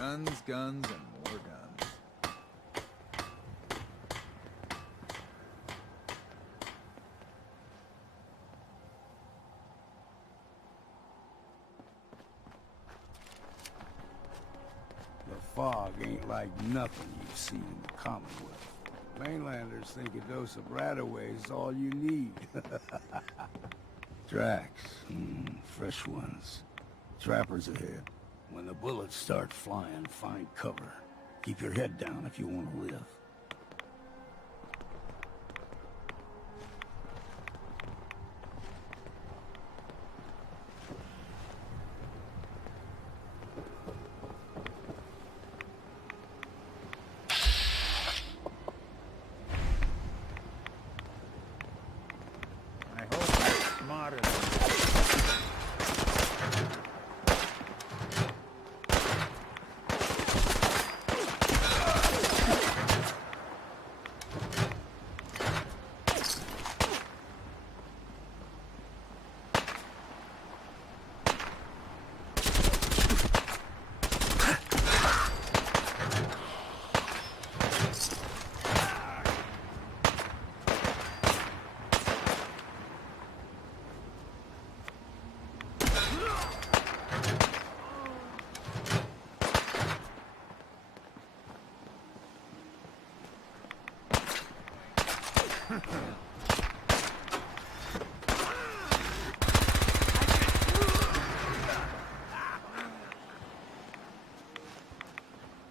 Guns, guns, and more guns. The fog ain't like nothing you've seen in the Commonwealth. Mainlanders think a dose of Radaway is all you need. Tracks. Fresh ones. Trappers ahead. When the bullets start flying, find cover. Keep your head down if you want to live.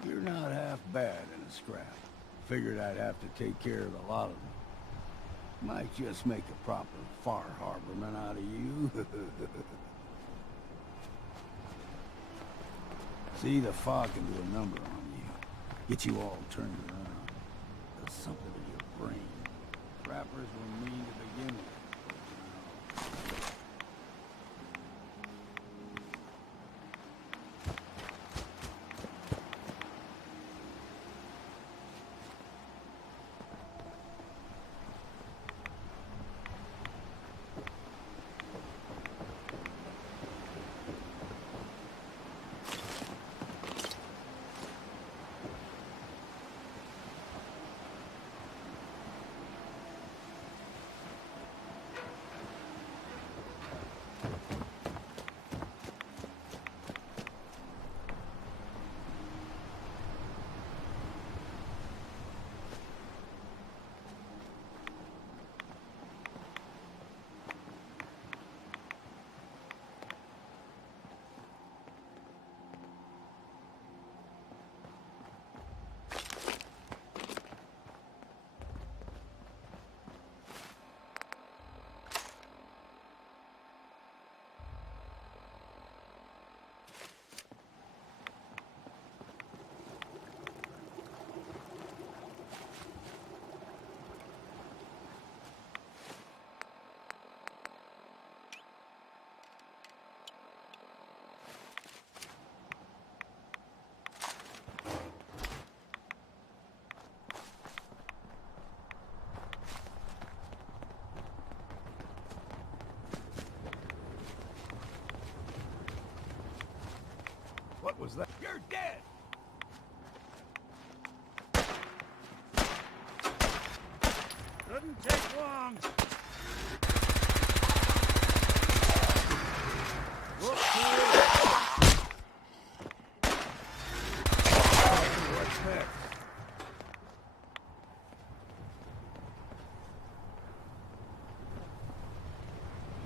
You're not half bad in a scrap. Figured I'd have to take care of a lot of them. Might just make a proper far harborman out of you. See, the fog can do a number on you. Get you all turned around. Does something to your brain. Trappers were mean to begin with. What was that? You're dead! Couldn't take long. What's next?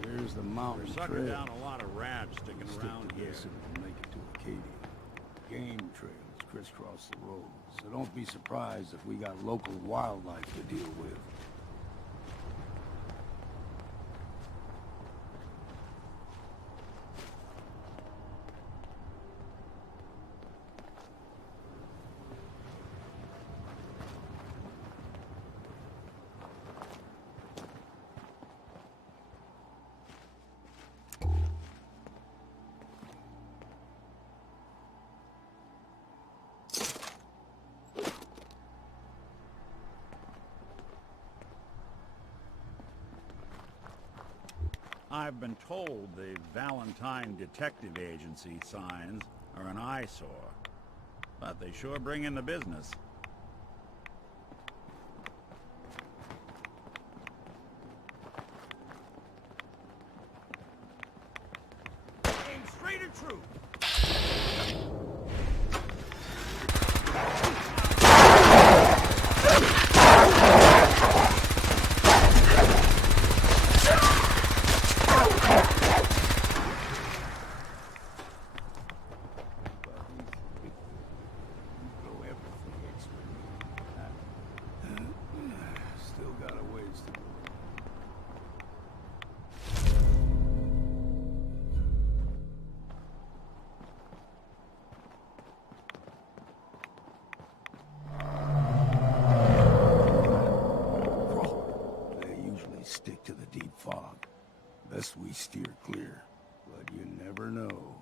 Here's the mountain trail. We're sucking down a lot of rats sticking around here. We'll make it to Acadie. Game trails crisscross the road, so don't be surprised if we got local wildlife to deal with. I've been told the Valentine Detective Agency signs are an eyesore. But they sure bring in the business. Aim straight and true. Still got a ways to go. They usually stick to the deep fog. Best we steer clear, but you never know.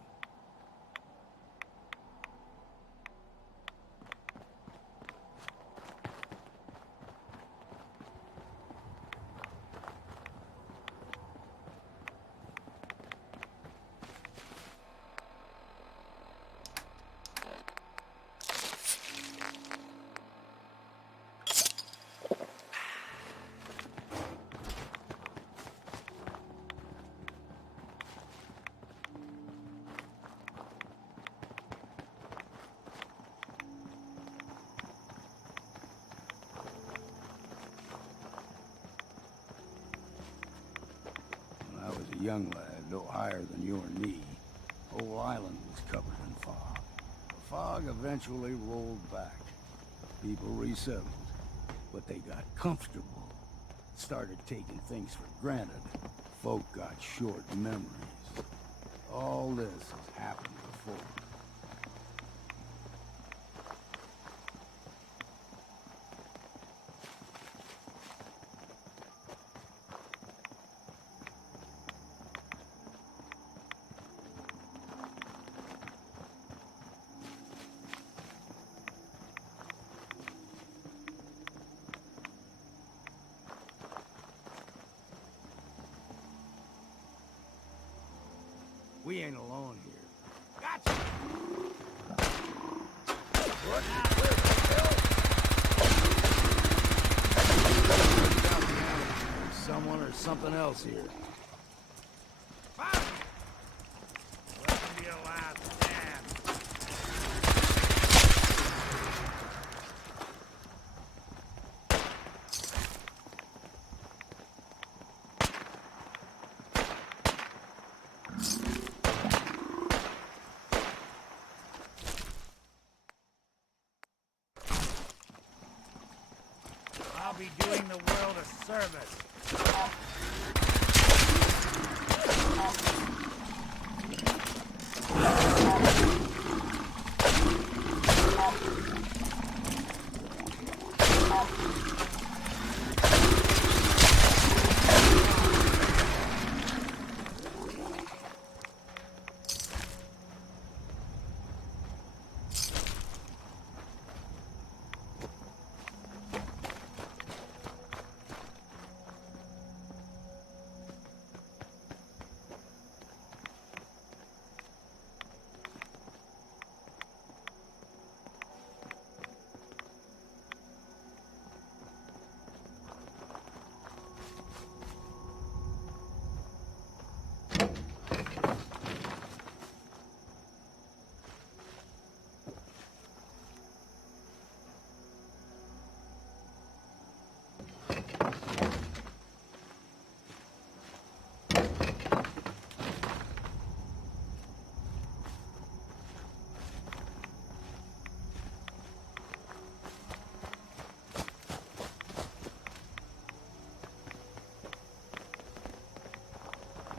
When I was a young lad, no higher than your knee, whole island was covered in fog. The fog eventually rolled back. People resettled, but they got comfortable. Started taking things for granted. Folk got short memories. All this has happened before. We ain't alone here. Gotcha! What? There's someone or something else here. Fire! Let them be a last stand. I'll be doing the world a service.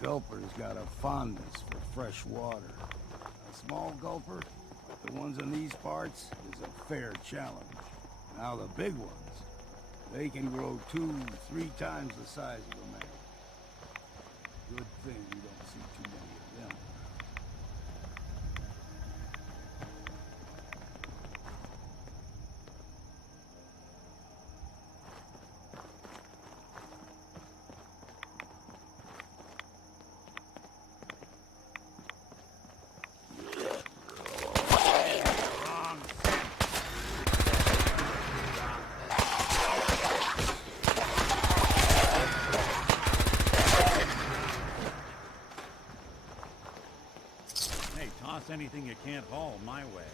Gulper's got a fondness for fresh water. A small gulper, like the ones in these parts, is a fair challenge. Now the big ones, they can grow 2, 3 times the size of a man. Good thing you don't see too many of them. Wrong set. Toss anything you can't haul my way.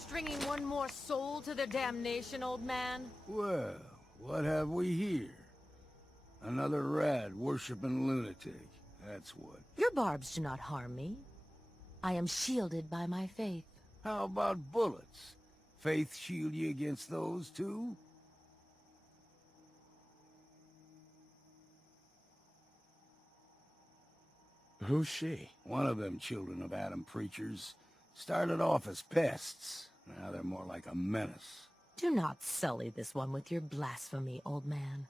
Stringing one more soul to their damnation, old man? Well, what have we here? Another rad-worshipping lunatic, that's what. Your barbs do not harm me. I am shielded by my faith. How about bullets? Faith shield you against those, too? Who's she? One of them children of Adam preachers. Started off as pests. Now they're more like a menace. Do not sully this one with your blasphemy, old man.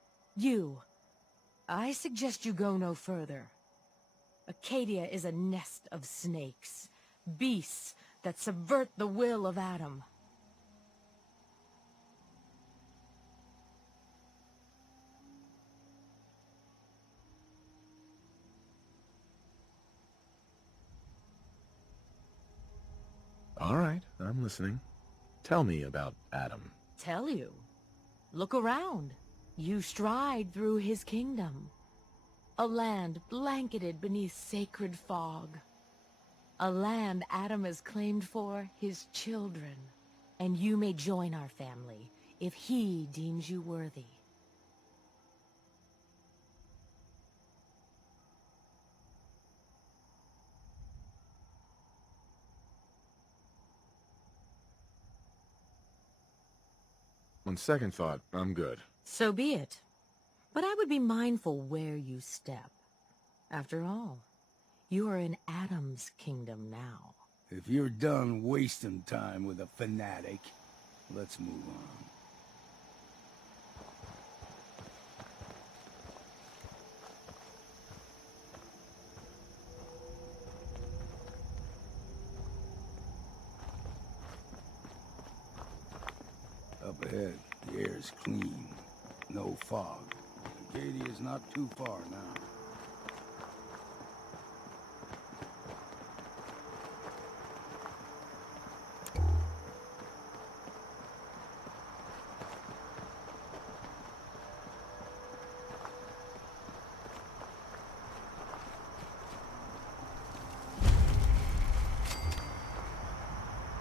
I suggest you go no further. Acadia is a nest of snakes, beasts that subvert the will of Adam. All right, I'm listening. Tell me about Adam. Tell you? Look around. You stride through his kingdom. A land blanketed beneath sacred fog. A land Adam has claimed for his children. And you may join our family if he deems you worthy. On second thought, I'm good. So be it. But I would be mindful where you step. After all, you are in Adam's kingdom now. If you're done wasting time with a fanatic, let's move on. Up ahead, the air's clean. No fog. Acadia's not too far now.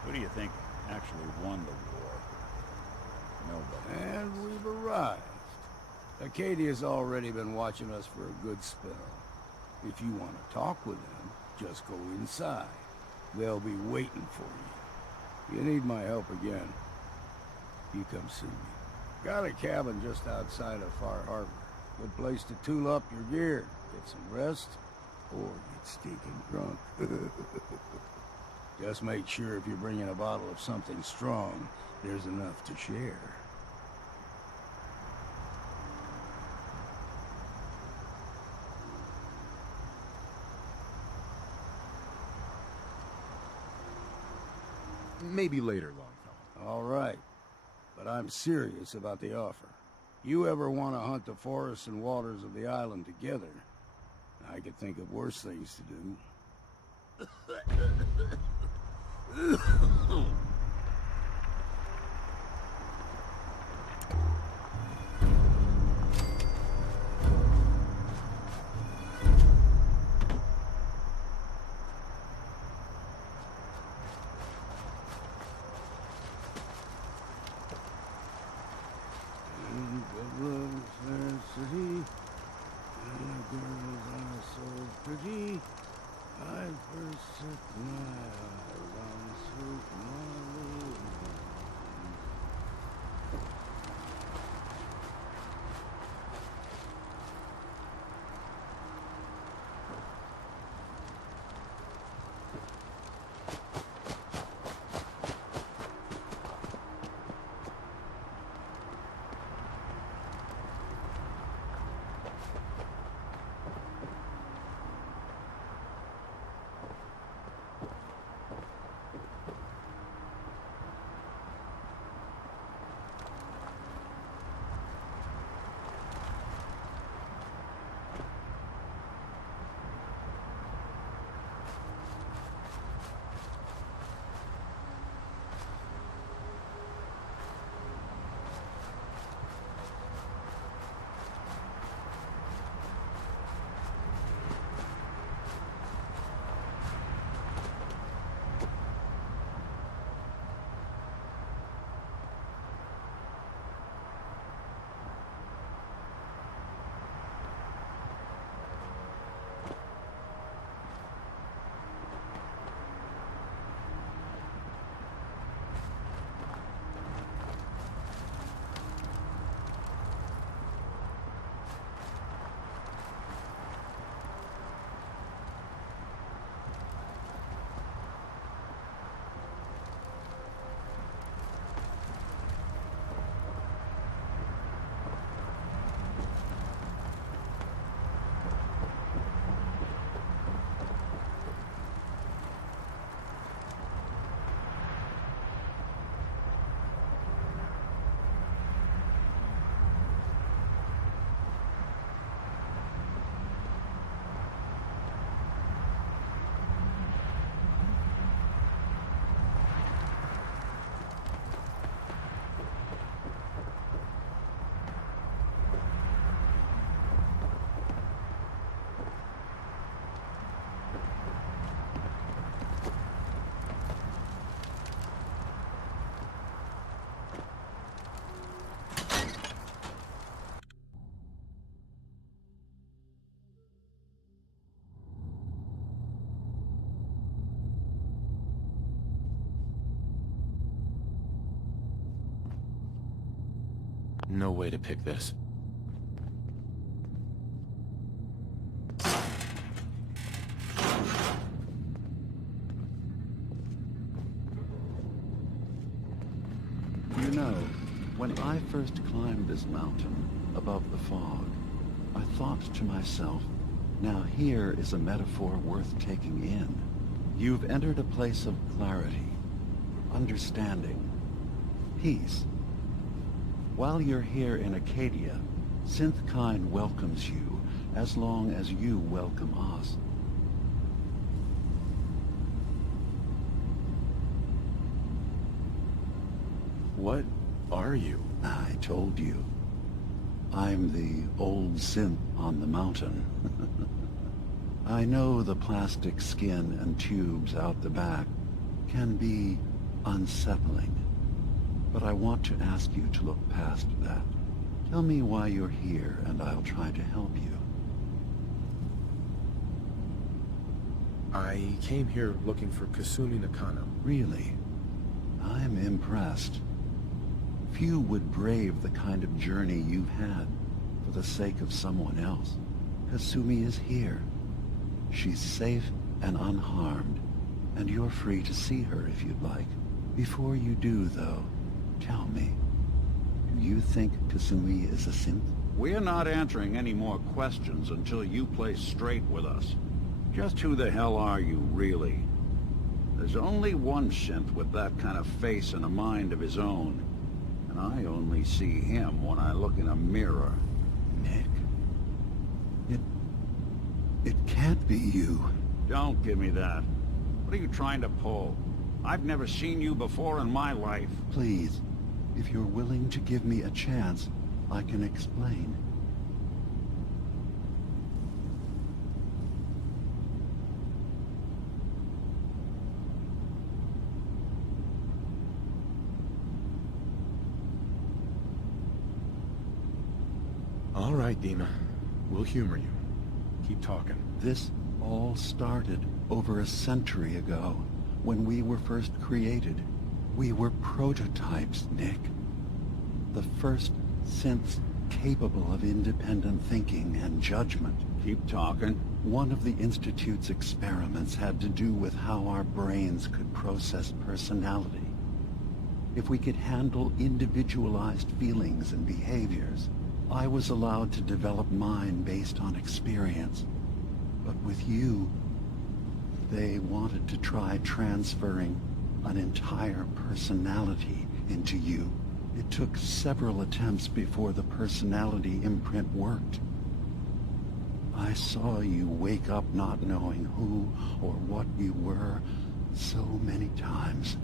Who do you think actually won the war? Nobody. And we've arrived. Acadia's already been watching us for a good spell. If you want to talk with them, just go inside. They'll be waiting for you. If you need my help again, you come see me. Got a cabin just outside of Far Harbor. Good place to tool up your gear, get some rest, or get stinking drunk. Just make sure if you're bringing a bottle of something strong, there's enough to share. Maybe later, Longfellow. All right, but I'm serious about the offer. You ever want to hunt the forests and waters of the island together, I could think of worse things to do. no way to pick this. You know, when I first climbed this mountain above the fog, I thought to myself, now here is a metaphor worth taking in. You've entered a place of clarity, understanding, peace. While you're here in Acadia, Synthkind welcomes you as long as you welcome us. What are you? I told you. I'm the old synth on the mountain. I know the plastic skin and tubes out the back can be unsettling, but I want to ask you to look past that. Tell me why you're here, and I'll try to help you. I came here looking for Kasumi Nakano. Really? I'm impressed. Few would brave the kind of journey you've had for the sake of someone else. Kasumi is here. She's safe and unharmed, and you're free to see her if you'd like. Before you do, though, tell me, do you think Kasumi is a synth? We're not answering any more questions until you play straight with us. Just who the hell are you, really? There's only one synth with that kind of face and a mind of his own. And I only see him when I look in a mirror. Nick? It can't be you. Don't give me that. What are you trying to pull? I've never seen you before in my life. Please, if you're willing to give me a chance, I can explain. All right, DiMA. We'll humor you. Keep talking. This all started over a century ago, when we were first created. We were prototypes, Nick. The first synths capable of independent thinking and judgment. Keep talking. One of the Institute's experiments had to do with how our brains could process personality. If we could handle individualized feelings and behaviors, I was allowed to develop mine based on experience. But with you, they wanted to try transferring an entire personality into you. It took several attempts before the personality imprint worked. I saw you wake up not knowing who or what you were so many times.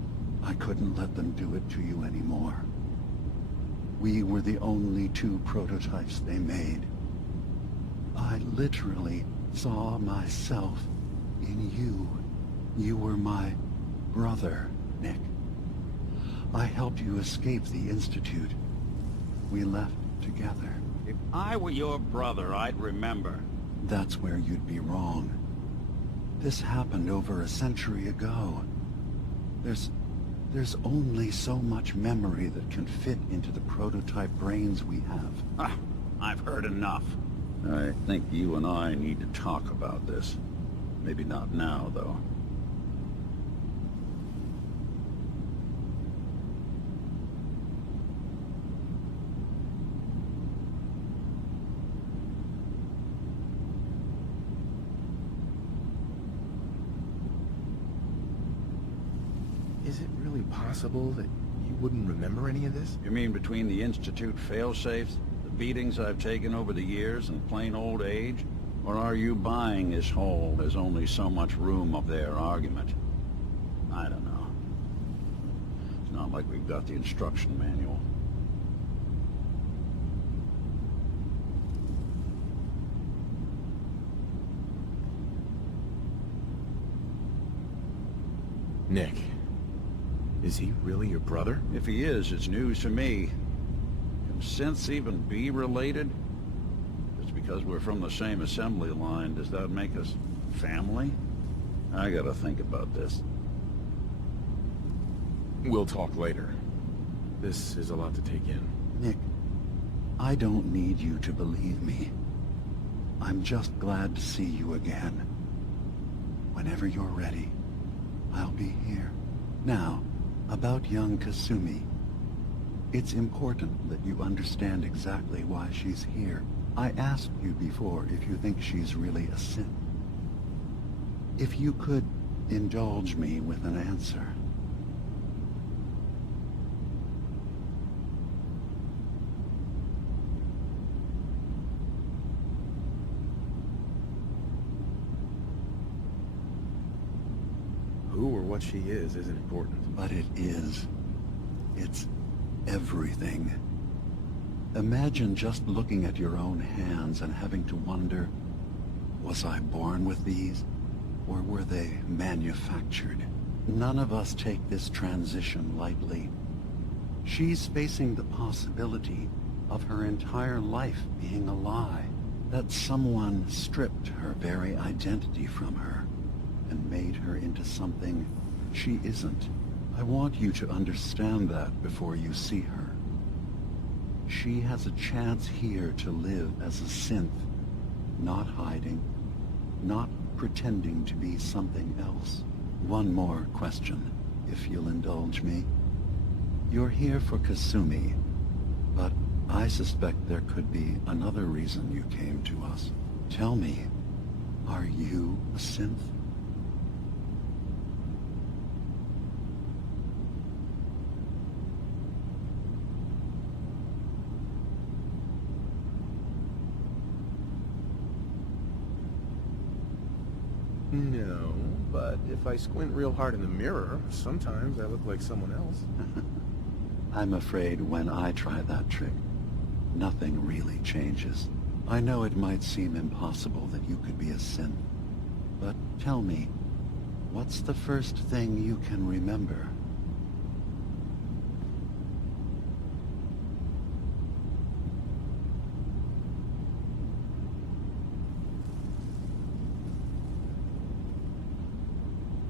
I couldn't let them do it to you anymore. We were the only two prototypes they made. I literally saw myself in you. You were my brother, Nick. I helped you escape the Institute. We left together. If I were your brother, I'd remember. That's where you'd be wrong. This happened over a century ago. There's only so much memory that can fit into the prototype brains we have. Ah, I've heard enough. I think you and I need to talk about this. Maybe not now, though. Is it really possible that you wouldn't remember any of this? You mean between the Institute failsafes, the beatings I've taken over the years, and plain old age? Or are you buying this whole "there's only so much room up there" argument? I don't know. It's not like we've got the instruction manual. Nick, is he really your brother? If he is, it's news to me. Can synths even be related? Just because we're from the same assembly line, does that make us family? I gotta think about this. We'll talk later. This is a lot to take in. Nick, I don't need you to believe me. I'm just glad to see you again. Whenever you're ready, I'll be here. Now, about young Kasumi. It's important that you understand exactly why she's here. I asked you before if you think she's really a synth. If you could indulge me with an answer. Who or what she is isn't important. But it is. It's everything. Imagine just looking at your own hands and having to wonder, was I born with these? Or were they manufactured? None of us take this transition lightly. She's facing the possibility of her entire life being a lie. That someone stripped her very identity from her and made her into something she isn't. I want you to understand that before you see her. She has a chance here to live as a synth, not hiding, not pretending to be something else. One more question, if you'll indulge me. You're here for Kasumi, but I suspect there could be another reason you came to us. Tell me, are you a synth? No, but if I squint real hard in the mirror, sometimes I look like someone else. I'm afraid when I try that trick, nothing really changes. I know it might seem impossible that you could be a synth, but tell me, what's the first thing you can remember?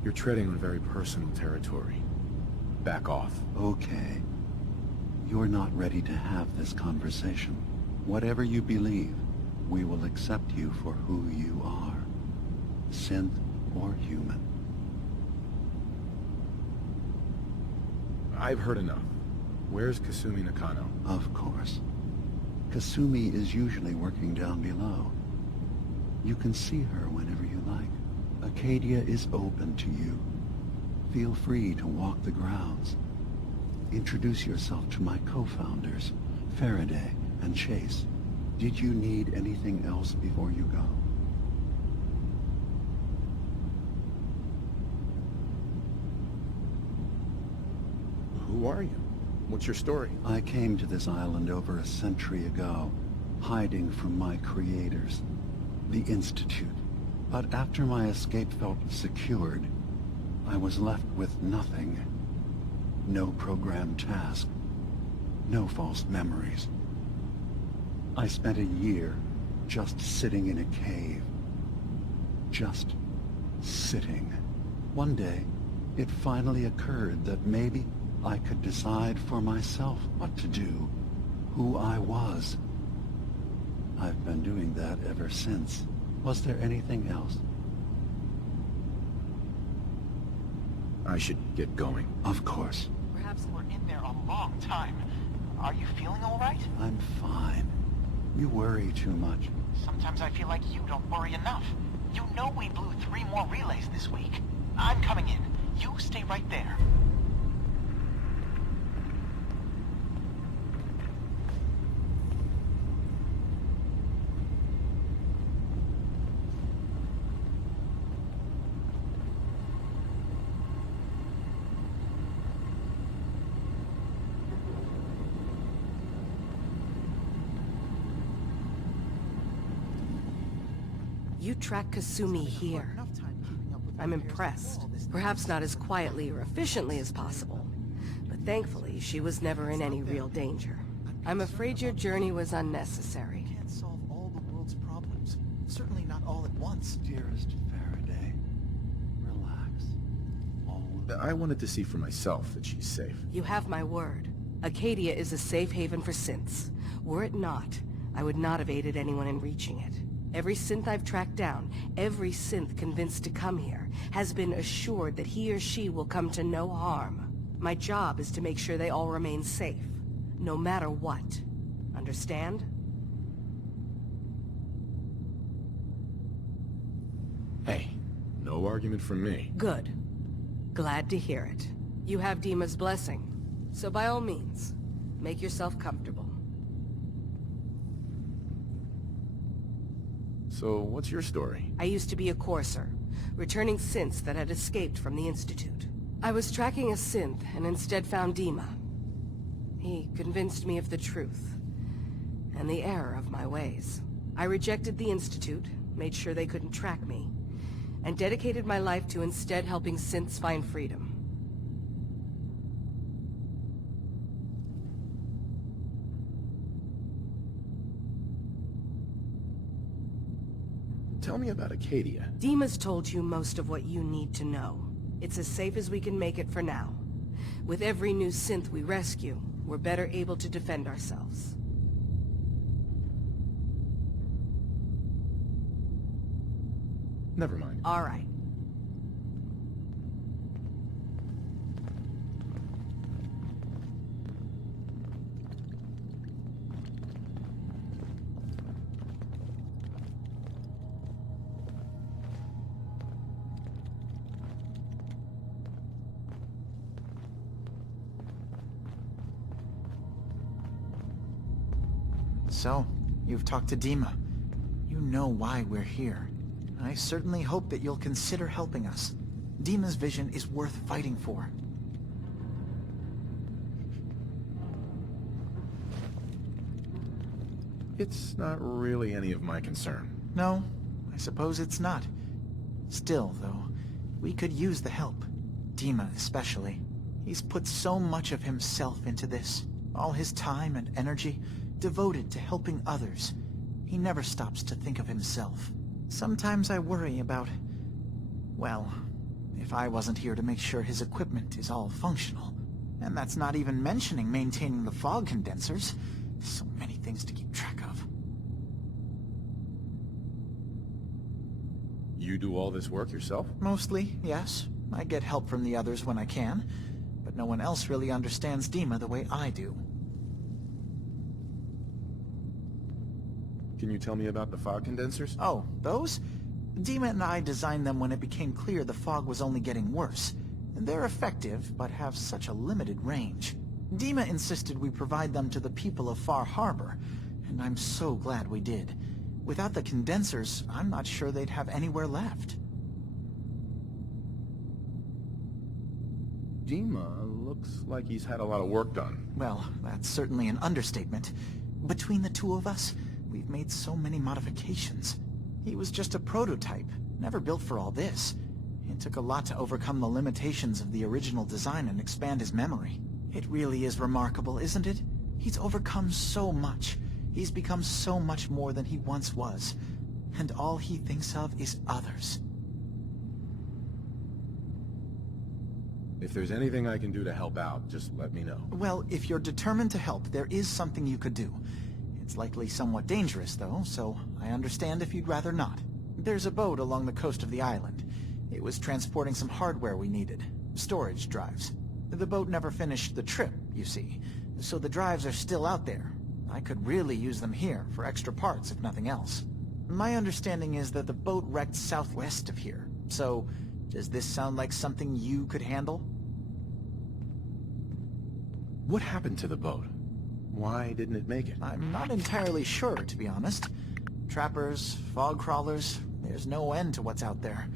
You're treading on very personal territory. Back off. Okay. You're not ready to have this conversation. Whatever you believe, we will accept you for who you are. Synth or human. I've heard enough. Where's Kasumi Nakano? Of course. Kasumi is usually working down below. You can see her whenever you like. Acadia is open to you. Feel free to walk the grounds. Introduce yourself to my co-founders, Faraday and Chase. Did you need anything else before you go? Who are you? What's your story? I came to this island over a century ago, hiding from my creators, the Institute. But after my escape felt secured, I was left with nothing. No programmed task. No false memories. I spent a year just sitting in a cave. Just sitting. One day, it finally occurred that maybe I could decide for myself what to do, who I was. I've been doing that ever since. Was there anything else? I should get going. Of course. Perhaps we're in there a long time. Are you feeling all right? I'm fine. You worry too much. Sometimes I feel like you don't worry enough. You know we blew 3 more relays this week. I'm coming in. You stay right there. You track Kasumi here. I'm impressed. Perhaps not as quietly or efficiently as possible, but thankfully she was never in any real danger. I'm afraid your journey was unnecessary. Can't solve all the world's problems. Certainly not all at once. Dearest Faraday, relax. I wanted to see for myself that she's safe. You have my word. Acadia is a safe haven for synths. Were it not, I would not have aided anyone in reaching it. Every synth I've tracked down, every synth convinced to come here, has been assured that he or she will come to no harm. My job is to make sure they all remain safe, no matter what. Understand? Hey, no argument from me. Good. Glad to hear it. You have DiMa's blessing, so by all means, make yourself comfortable. So, what's your story? I used to be a courser, returning synths that had escaped from the Institute. I was tracking a synth and instead found DiMa. He convinced me of the truth, and the error of my ways. I rejected the Institute, made sure they couldn't track me, and dedicated my life to instead helping synths find freedom. Tell me about Acadia. DiMa's told you most of what you need to know. It's as safe as we can make it for now. With every new synth we rescue, we're better able to defend ourselves. Never mind. All right. So, you've talked to DiMa. You know why we're here. I certainly hope that you'll consider helping us. DiMa's vision is worth fighting for. It's not really any of my concern. No, I suppose it's not. Still, though, we could use the help. DiMa especially. He's put so much of himself into this. All his time and energy devoted to helping others. He never stops to think of himself. Sometimes I worry about... well, if I wasn't here to make sure his equipment is all functional. And that's not even mentioning maintaining the fog condensers. So many things to keep track of. You do all this work yourself? Mostly, yes. I get help from the others when I can. But no one else really understands DiMa the way I do. Can you tell me about the fog condensers? Oh, those? DiMa and I designed them when it became clear the fog was only getting worse. They're effective, but have such a limited range. DiMa insisted we provide them to the people of Far Harbor, and I'm so glad we did. Without the condensers, I'm not sure they'd have anywhere left. DiMa looks like he's had a lot of work done. Well, that's certainly an understatement. Between the two of us, we've made so many modifications. He was just a prototype, never built for all this. It took a lot to overcome the limitations of the original design and expand his memory. It really is remarkable, isn't it? He's overcome so much. He's become so much more than he once was. And all he thinks of is others. If there's anything I can do to help out, just let me know. Well, if you're determined to help, there is something you could do. It's likely somewhat dangerous, though, so I understand if you'd rather not. There's a boat along the coast of the island. It was transporting some hardware we needed. Storage drives. The boat never finished the trip, you see, so the drives are still out there. I could really use them here for extra parts, if nothing else. My understanding is that the boat wrecked southwest of here, so does this sound like something you could handle? What happened to the boat? Why didn't it make it? I'm not entirely sure, to be honest. Trappers, fog crawlers, there's no end to what's out there.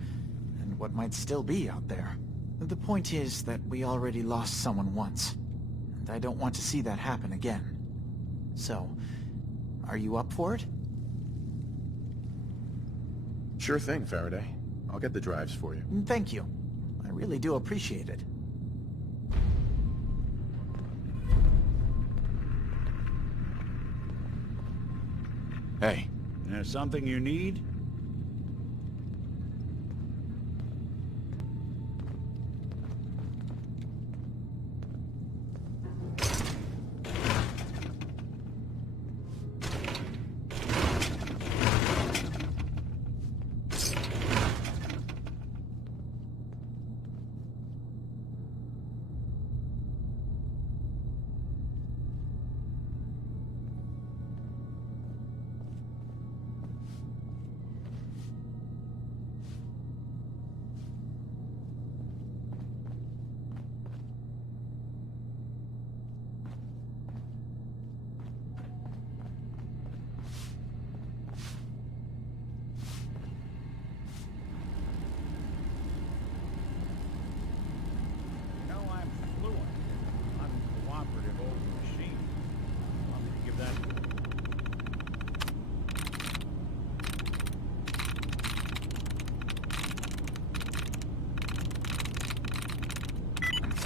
And what might still be out there. The point is that we already lost someone once. And I don't want to see that happen again. So, are you up for it? Sure thing, Faraday. I'll get the drives for you. Thank you. I really do appreciate it. Hey. There's something you need?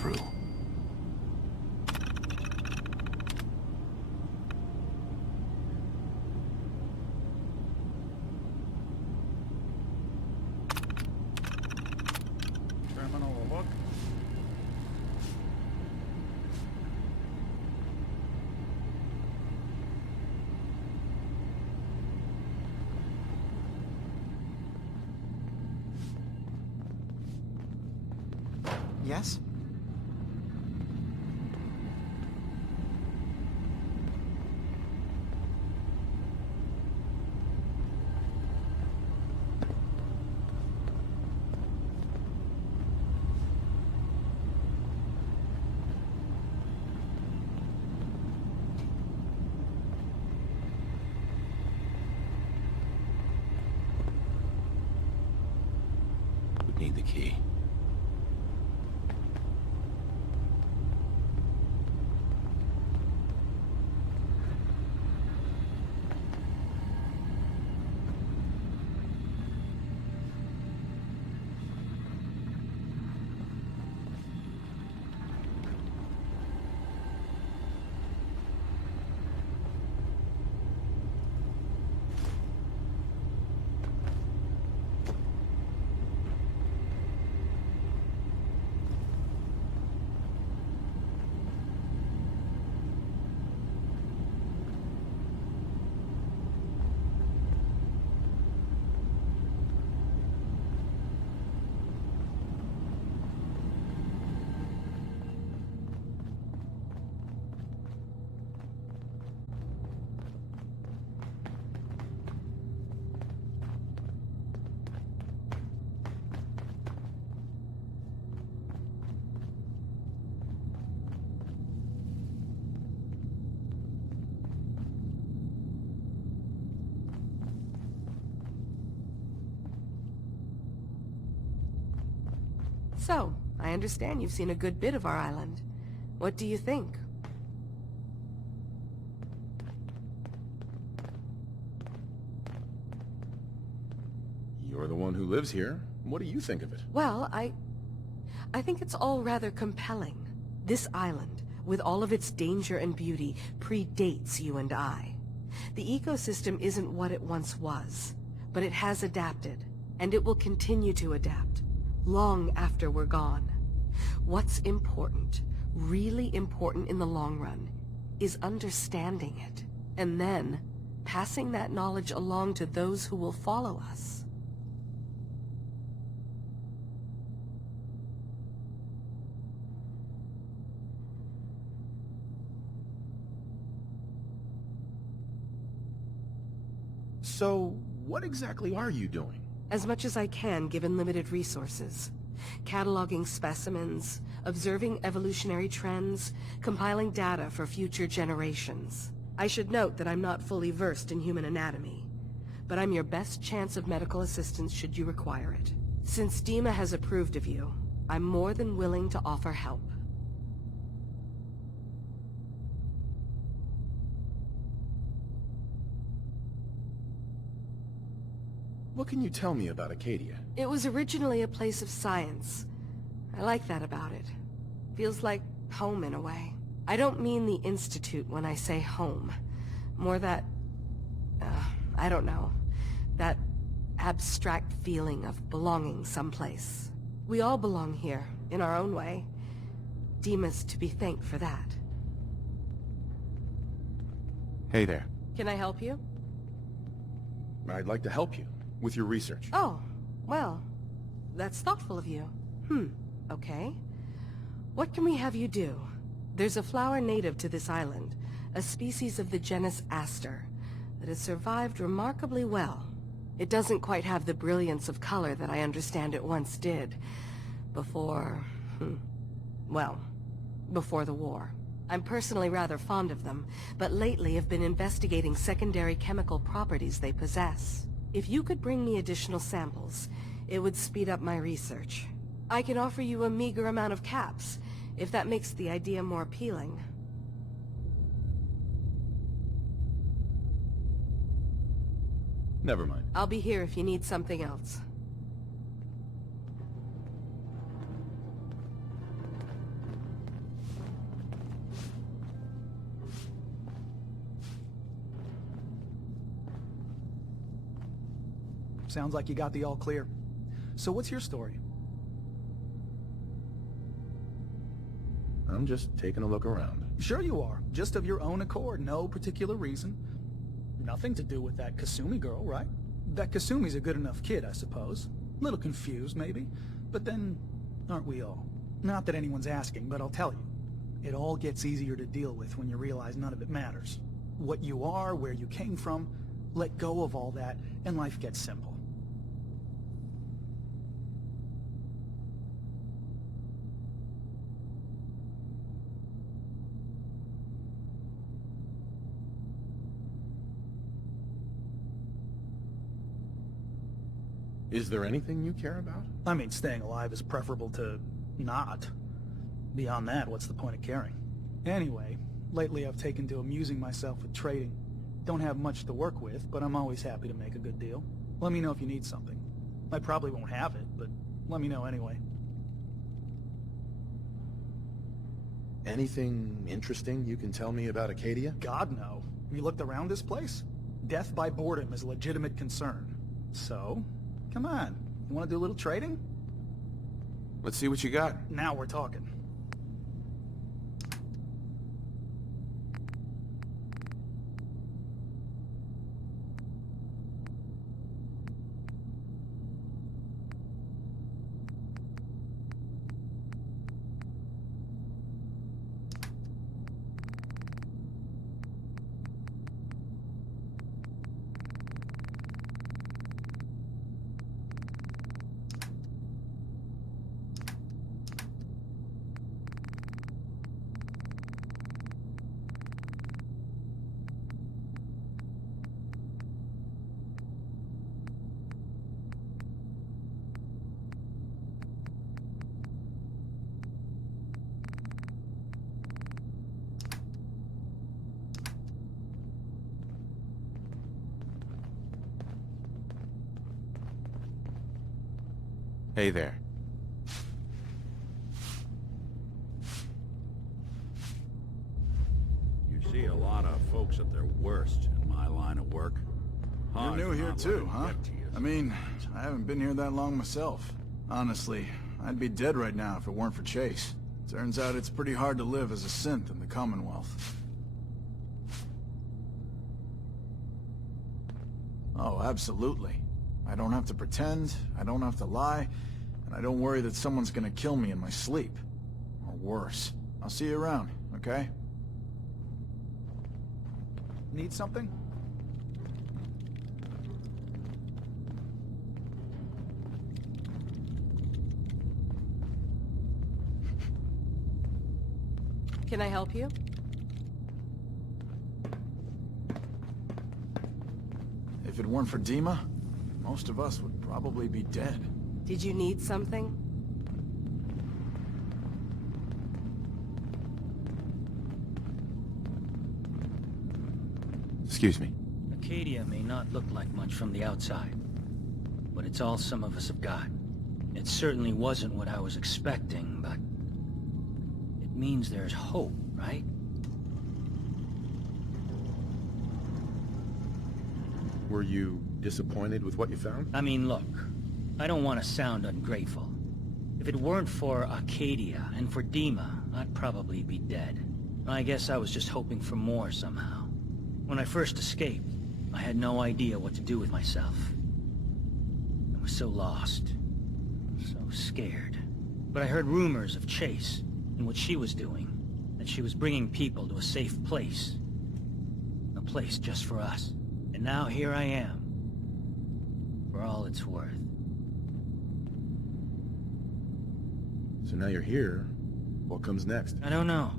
through. Terminal a look. Yes? We need the key. So, I understand you've seen a good bit of our island. What do you think? You're the one who lives here. What do you think of it? Well, I think it's all rather compelling. This island, with all of its danger and beauty, predates you and I. The ecosystem isn't what it once was, but it has adapted, and it will continue to adapt, long after we're gone. What's important, really important in the long run, is understanding it, and then passing that knowledge along to those who will follow us. So, what exactly are you doing? As much as I can, given limited resources. Cataloging specimens, observing evolutionary trends, compiling data for future generations. I should note that I'm not fully versed in human anatomy, but I'm your best chance of medical assistance should you require it. Since DiMA has approved of you, I'm more than willing to offer help. What can you tell me about Acadia? It was originally a place of science. I like that about it. Feels like home in a way. I don't mean the Institute when I say home. More that... I don't know. That abstract feeling of belonging someplace. We all belong here, in our own way. DiMA's to be thanked for that. Hey there. Can I help you? I'd like to help you with your research. Oh, well, that's thoughtful of you. Okay. What can we have you do? There's a flower native to this island, a species of the genus Aster, that has survived remarkably well. It doesn't quite have the brilliance of color that I understand it once did. Before... well, before the war. I'm personally rather fond of them, but lately have been investigating secondary chemical properties they possess. If you could bring me additional samples, it would speed up my research. I can offer you a meager amount of caps, if that makes the idea more appealing. Never mind. I'll be here if you need something else. Sounds like you got the all clear. So what's your story? I'm just taking a look around. Sure you are. Just of your own accord, no particular reason. Nothing to do with that Kasumi girl, right? That Kasumi's a good enough kid, I suppose. Little confused, maybe. But then, aren't we all? Not that anyone's asking, but I'll tell you. It all gets easier to deal with when you realize none of it matters. What you are, where you came from, let go of all that, and life gets simple. Is there anything you care about? I mean, staying alive is preferable to not. Beyond that, what's the point of caring? Anyway, lately I've taken to amusing myself with trading. Don't have much to work with, but I'm always happy to make a good deal. Let me know if you need something. I probably won't have it, but let me know anyway. Anything interesting you can tell me about Acadia? God, no. Have you looked around this place? Death by boredom is a legitimate concern. So, come on. You want to do a little trading? Let's see what you got. Now we're talking. Hey there. You see a lot of folks at their worst in my line of work. You're new here too, huh? I mean, I haven't been here that long myself. Honestly, I'd be dead right now if it weren't for Chase. Turns out it's pretty hard to live as a synth in the Commonwealth. Oh, absolutely. I don't have to pretend, I don't have to lie, and I don't worry that someone's gonna kill me in my sleep. Or worse. I'll see you around, okay? Need something? Can I help you? If it weren't for DiMA, most of us would probably be dead. Did you need something? Excuse me. Acadia may not look like much from the outside, but it's all some of us have got. It certainly wasn't what I was expecting, but it means there's hope, right? Were you disappointed with what you found? I mean, look, I don't want to sound ungrateful. If it weren't for Acadia and for DiMA, I'd probably be dead. I guess I was just hoping for more somehow. When I first escaped, I had no idea what to do with myself. I was so lost, so scared. But I heard rumors of Chase and what she was doing, that she was bringing people to a safe place. A place just for us. And now here I am, for all it's worth. So now you're here. What comes next? I don't know.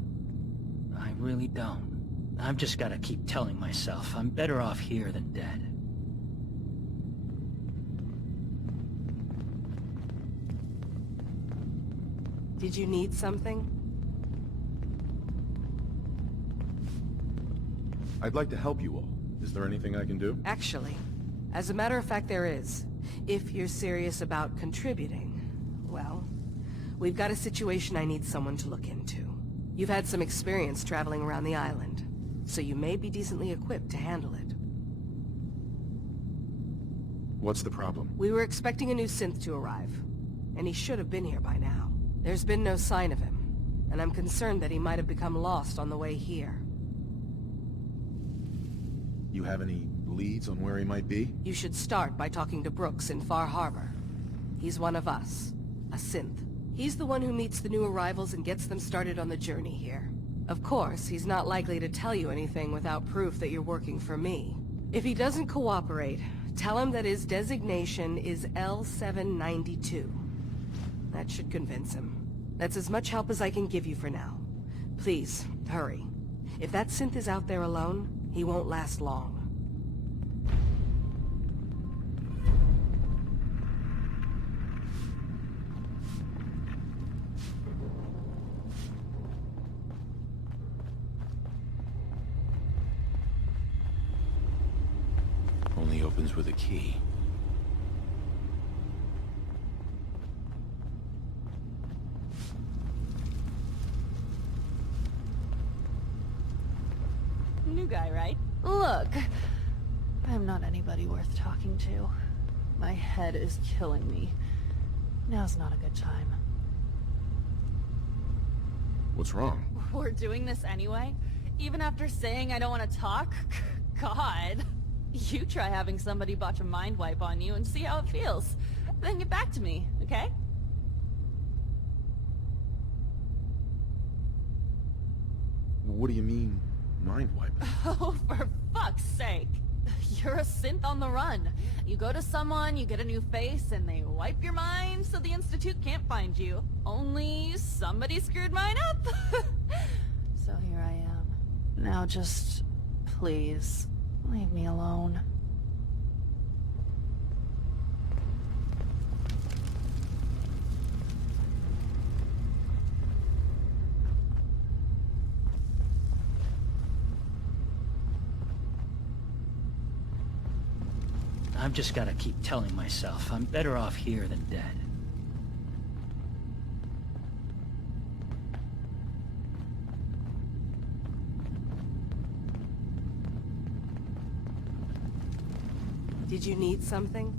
I really don't. I've just got to keep telling myself I'm better off here than dead. Did you need something? I'd like to help you all. Is there anything I can do? Actually, as a matter of fact, there is. If you're serious about contributing, well, we've got a situation I need someone to look into. You've had some experience traveling around the island, so you may be decently equipped to handle it. What's the problem? We were expecting a new synth to arrive, and he should have been here by now. There's been no sign of him, and I'm concerned that he might have become lost on the way here. You have any leads on where he might be? You should start by talking to Brooks in Far Harbor. He's one of us, a synth. He's the one who meets the new arrivals and gets them started on the journey here. Of course, he's not likely to tell you anything without proof that you're working for me. If he doesn't cooperate, tell him that his designation is L792. That should convince him. That's as much help as I can give you for now. Please, hurry. If that synth is out there alone, he won't last long. Only opens with a key. New guy, right? Look, I'm not anybody worth talking to. My head is killing me. Now's not a good time. What's wrong? We're doing this anyway? Even after saying I don't want to talk? God. You try having somebody botch a mind wipe on you and see how it feels. Then get back to me, okay? What do you mean, mind wipe? Oh, for fuck's sake. You're a synth on the run. You go to someone, you get a new face, and they wipe your mind so the Institute can't find you. Only somebody screwed mine up. So here I am. Now just, please, leave me alone. I've just gotta keep telling myself I'm better off here than dead. Did you need something?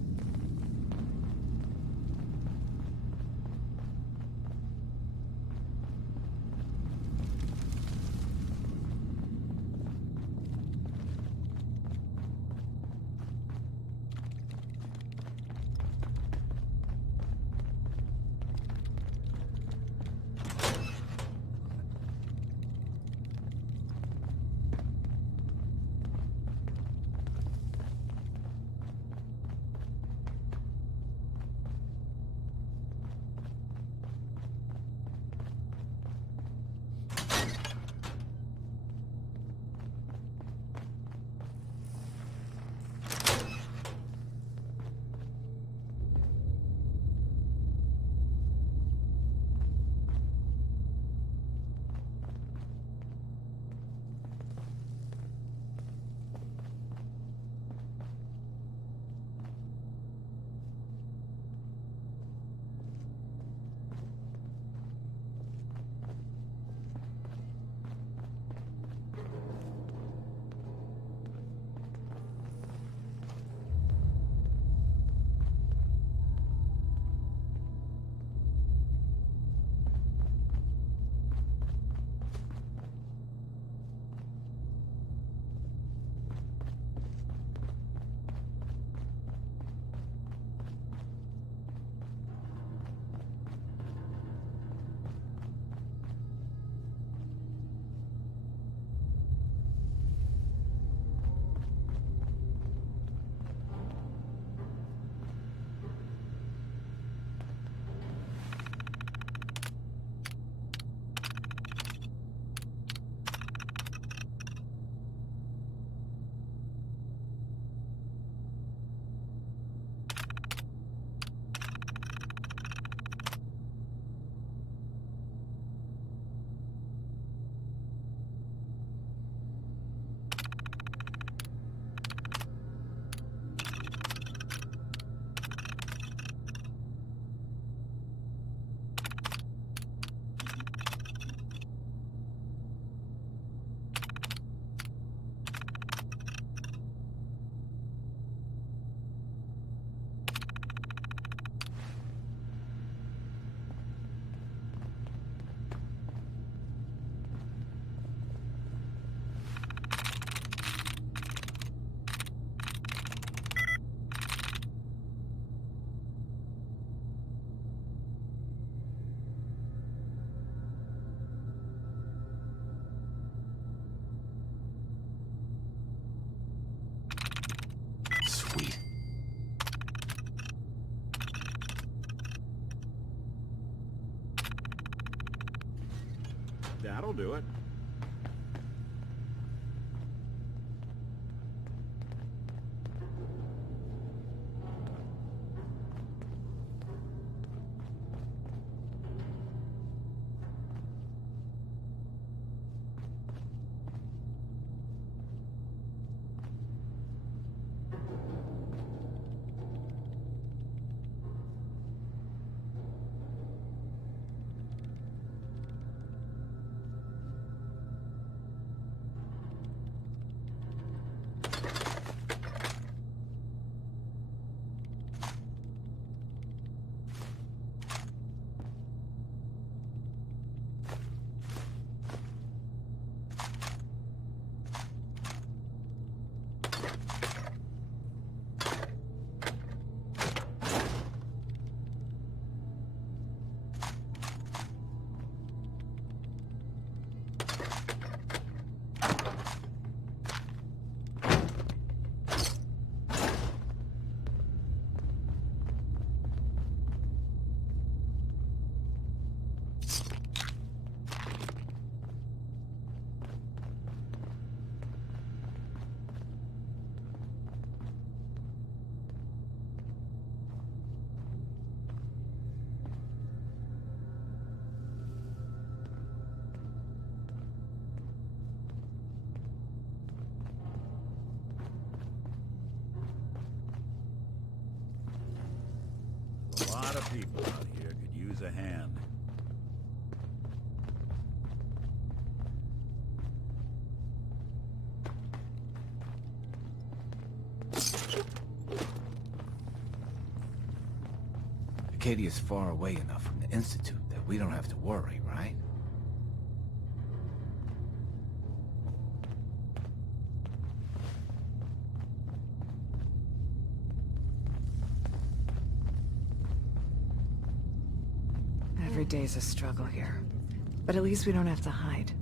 That'll do it. A lot of people out here could use a hand. Acadia's far away enough from the Institute that we don't have to worry, right? Every day's a struggle here. But at least we don't have to hide.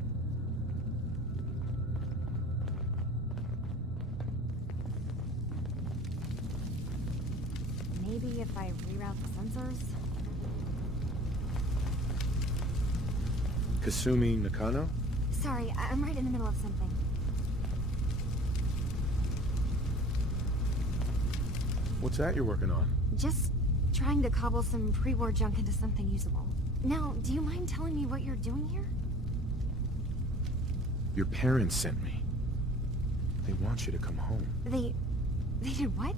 Maybe if I reroute the sensors? Kasumi Nakano? Sorry, I'm right in the middle of something. What's that you're working on? Just trying to cobble some pre-war junk into something usable. Now, do you mind telling me what you're doing here? Your parents sent me. They want you to come home. They did what?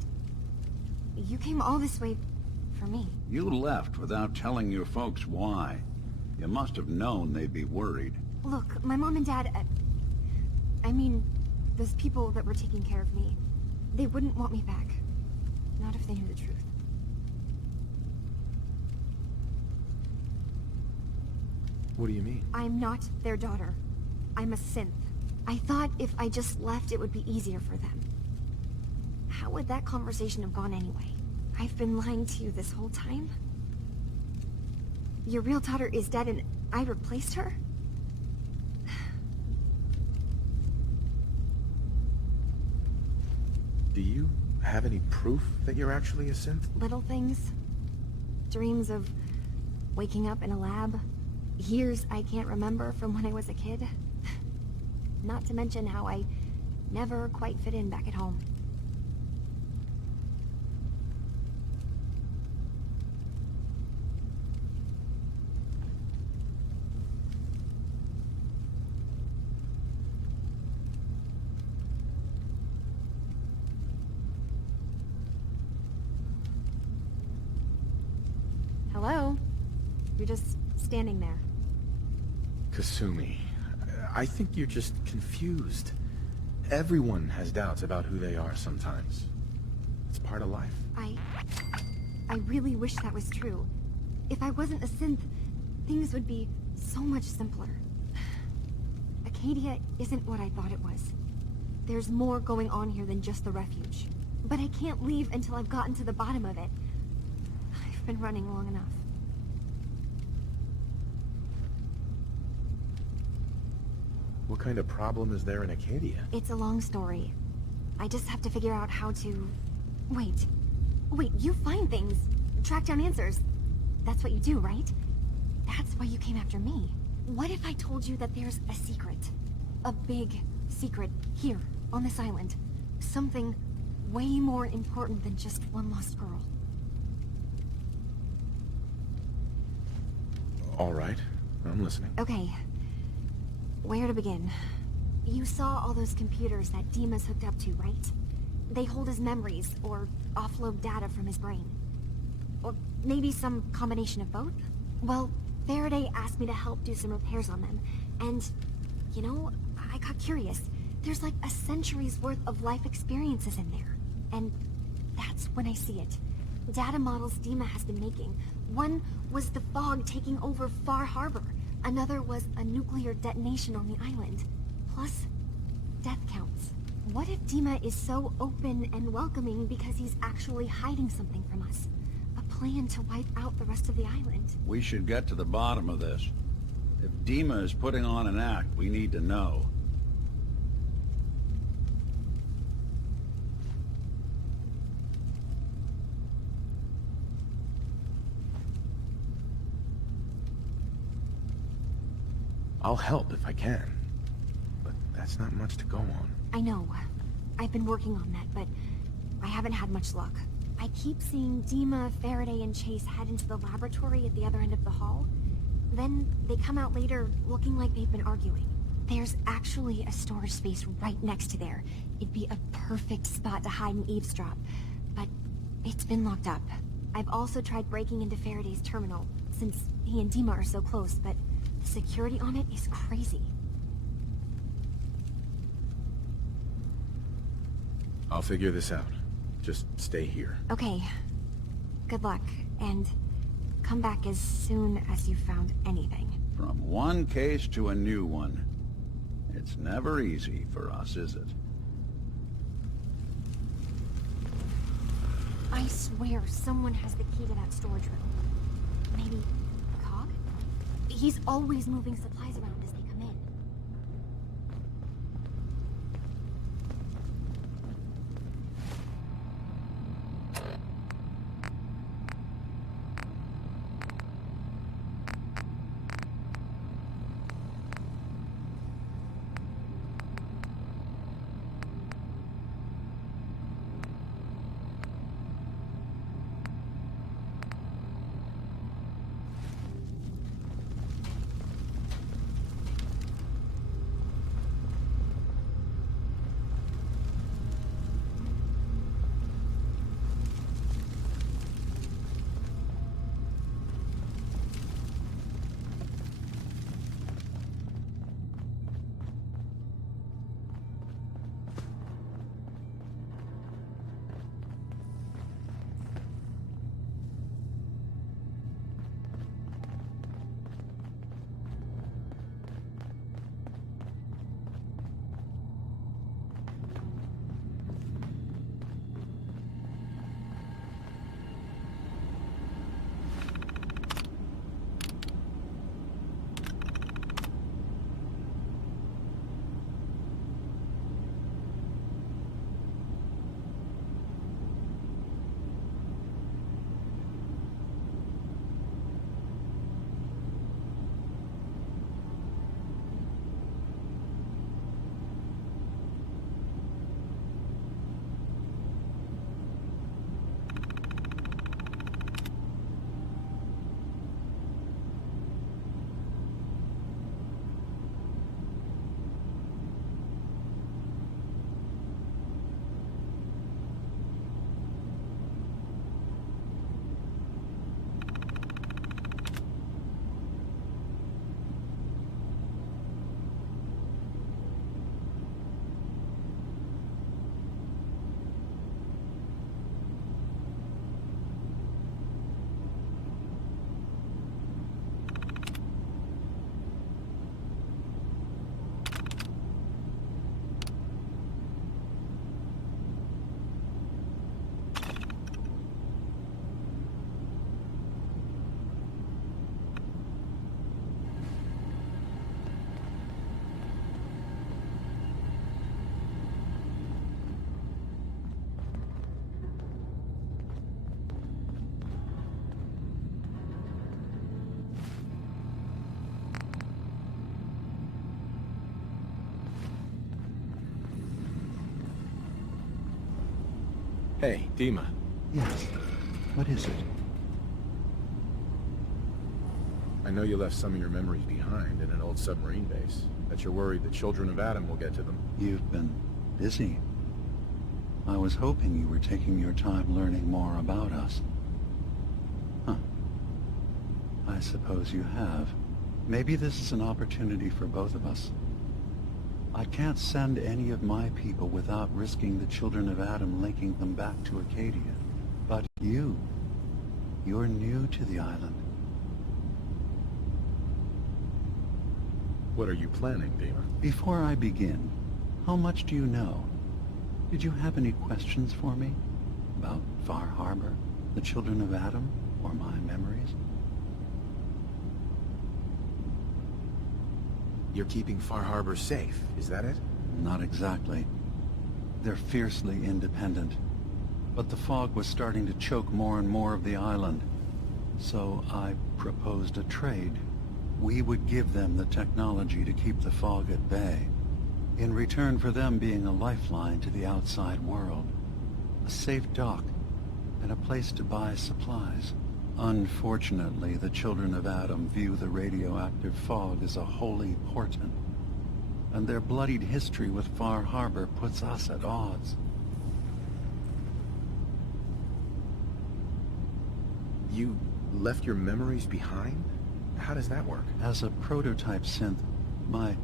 You came all this way for me. You left without telling your folks why. You must have known they'd be worried. Look, my mom and dad... I mean, those people that were taking care of me, they wouldn't want me back. Not if they knew the truth. What do you mean? I'm not their daughter. I'm a synth. I thought if I just left, it would be easier for them. How would that conversation have gone anyway? I've been lying to you this whole time? Your real daughter is dead and I replaced her? Do you have any proof that you're actually a synth? Little things. Dreams of waking up in a lab. Years I can't remember from when I was a kid. Not to mention how I never quite fit in back at home. Hello? You're just standing there. Kasumi, I think you're just confused. Everyone has doubts about who they are sometimes. It's part of life. I really wish that was true. If I wasn't a synth, things would be so much simpler. Acadia isn't what I thought it was. There's more going on here than just the refuge. But I can't leave until I've gotten to the bottom of it. I've been running long enough. What kind of problem is there in Acadia? It's a long story. I just have to figure out how to... Wait, you find things. Track down answers. That's what you do, right? That's why you came after me. What if I told you that there's a secret? A big secret here, on this island. Something way more important than just one lost girl. All right, I'm listening. Okay. Where to begin? You saw all those computers that DiMA's hooked up to, right? They hold his memories, or offload data from his brain. Or maybe some combination of both? Well, Faraday asked me to help do some repairs on them, and, you know, I got curious. There's like a century's worth of life experiences in there. And that's when I see it. Data models DiMA has been making. One was the fog taking over Far Harbor. Another was a nuclear detonation on the island. Plus, death counts. What if DiMA is so open and welcoming because he's actually hiding something from us? A plan to wipe out the rest of the island? We should get to the bottom of this. If DiMA is putting on an act, we need to know. I'll help if I can. But that's not much to go on. I know. I've been working on that, but I haven't had much luck. I keep seeing DiMA, Faraday, and Chase head into the laboratory at the other end of the hall. Then they come out later looking like they've been arguing. There's actually a storage space right next to there. It'd be a perfect spot to hide and eavesdrop. But it's been locked up. I've also tried breaking into Faraday's terminal, since he and DiMA are so close, but the security on it is crazy. I'll figure this out. Just stay here. Okay. Good luck, and come back as soon as you've found anything. From one case to a new one. It's never easy for us, is it? I swear someone has the key to that storage room. Maybe Cog? He's always moving supplies around as they come in. Hey, DiMA. Yes. What is it? I know you left some of your memories behind in an old submarine base. Bet you're worried the children of Adam will get to them. You've been busy. I was hoping you were taking your time learning more about us. Huh. I suppose you have. Maybe this is an opportunity for both of us. I can't send any of my people without risking the children of Adam linking them back to Acadia. But you're new to the island. What are you planning, DiMA? Before I begin, how much do you know? Did you have any questions for me? About Far Harbor, the children of Adam, or my memories? You're keeping Far Harbor safe, is that it? Not exactly. They're fiercely independent. But the fog was starting to choke more and more of the island. So I proposed a trade. We would give them the technology to keep the fog at bay, in return for them being a lifeline to the outside world, a safe dock, and a place to buy supplies. Unfortunately, the children of Adam view the radioactive fog as a holy portent, and their bloodied history with Far Harbor puts us at odds. You left your memories behind? How does that work? As a prototype synth, my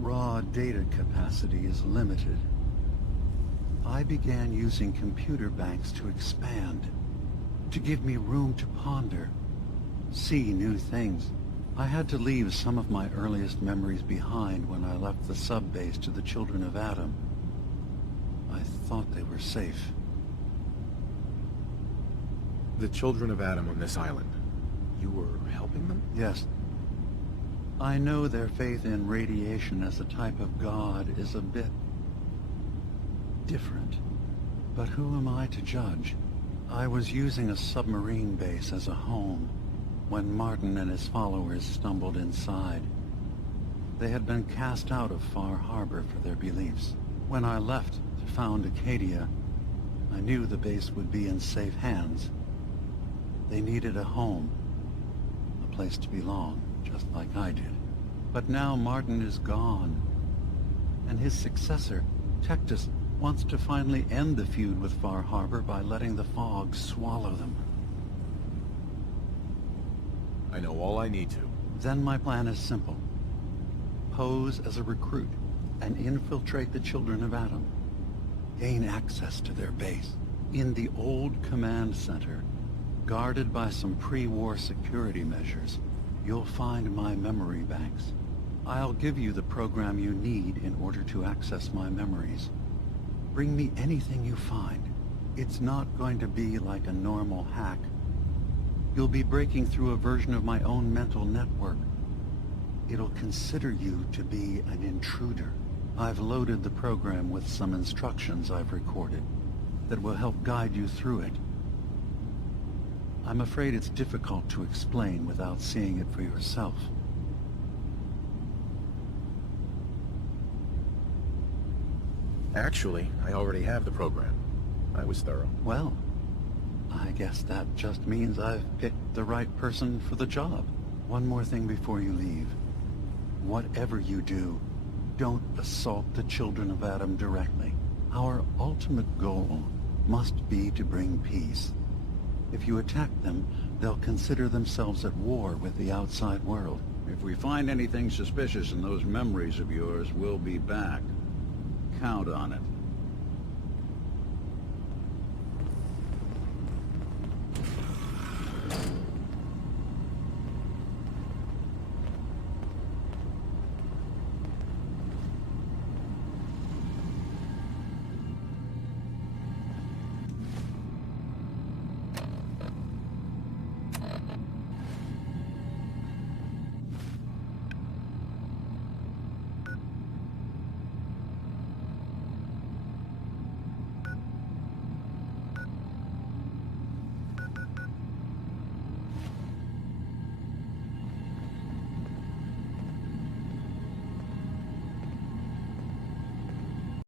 raw data capacity is limited. I began using computer banks to expand, to give me room to ponder, see new things. I had to leave some of my earliest memories behind when I left the sub-base to the children of Adam. I thought they were safe. The children of Adam on this island, you were helping them? Yes. I know their faith in radiation as a type of god is a bit different. But who am I to judge? I was using a submarine base as a home when Martin and his followers stumbled inside. They had been cast out of Far Harbor for their beliefs. When I left to found Acadia, I knew the base would be in safe hands. They needed a home, a place to belong, just like I did. But now Martin is gone, and his successor, Tectus, wants to finally end the feud with Far Harbor by letting the fog swallow them. I know all I need to. Then my plan is simple. Pose as a recruit and infiltrate the children of Adam. Gain access to their base. In the old command center, guarded by some pre-war security measures, you'll find my memory banks. I'll give you the program you need in order to access my memories. Bring me anything you find. It's not going to be like a normal hack. You'll be breaking through a version of my own mental network. It'll consider you to be an intruder. I've loaded the program with some instructions I've recorded that will help guide you through it. I'm afraid it's difficult to explain without seeing it for yourself. Actually, I already have the program. I was thorough. Well, I guess that just means I've picked the right person for the job. One more thing before you leave. Whatever you do, don't assault the children of Adam directly. Our ultimate goal must be to bring peace. If you attack them, they'll consider themselves at war with the outside world. If we find anything suspicious in those memories of yours, we'll be back. Count on it.